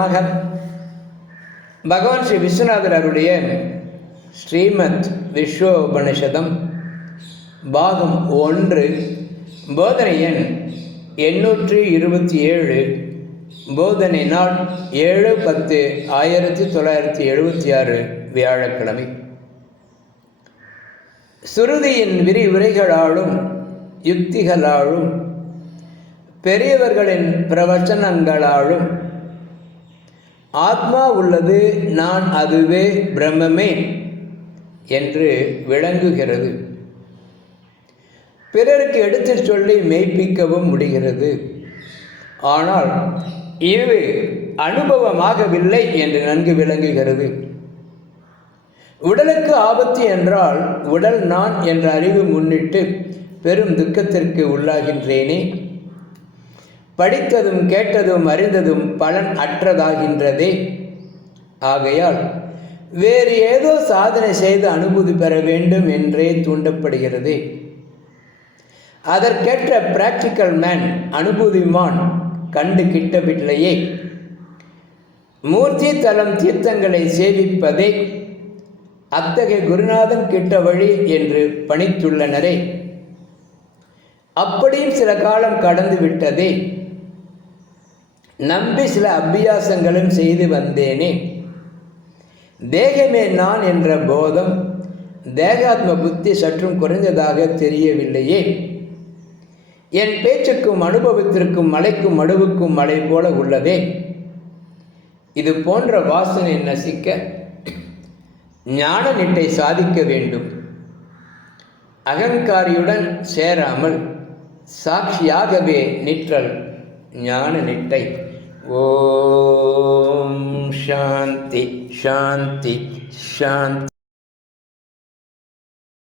நமக. பகவான் ஸ்ரீ விஸ்வநாதர் அவருடைய ஸ்ரீமத் விஸ்வோபனிஷதம் பாகம் 1 போதனை எண் 827, போதனை நாள் 7/10/1976 வியாழக்கிழமை. சுருதியின் விரிவுரைகளாலும் யுக்திகளாலும் பெரியவர்களின் பிரவச்சனங்களாலும் ஆத்மா உள்ளது, நான் அதுவே பிரம்மமே என்று விளங்குகிறது. பிறருக்கு எடுத்துச் சொல்லி மெய்ப்பிக்கவும் முடிகிறது. ஆனால் இது அனுபவமாகவில்லை என்று நன்கு விளங்குகிறது. உடலுக்கு ஆபத்து என்றால் உடல் நான் என்ற அறிவு முன்னிட்டு பெரும் துக்கத்திற்கு உள்ளாகின்றேனே. படித்ததும் கேட்டதும் அறிந்ததும் பலன் அற்றதாகின்றதே. ஆகையால் வேறு ஏதோ சாதனை செய்து அனுபூதி பெற வேண்டும் என்றே தூண்டப்படுகிறது. அதற்கேற்ற பிராக்டிக்கல் மேன், அனுபூதிமான் கண்டு கிட்டவில்லையே. மூர்த்தி தலம் தீர்த்தங்களை சேவிப்பதே அத்தகைய குருநாதன் கிட்ட வழி என்று பணித்துள்ளனரே. அப்படியும் சில காலம் கடந்து விட்டதே. நம்பி சில அபியாசங்களும் செய்து வந்தேனே. தேகமே நான் என்ற போதம், தேகாத்ம புத்தி சற்றும் குறைந்ததாக தெரியவில்லையே. என் பேச்சுக்கும் அனுபவத்திற்கும் மலைக்கும் மடுவுக்கும் மலை போல உள்ளதே. இது போன்ற வாசனை நசிக்க ஞான நிட்டை சாதிக்க வேண்டும். அகங்காரியுடன் சேராமல் சாட்சியாகவே நிற்றல் ஞான நிட்டை. ஓம் சாந்தி சாந்தி சாந்தி.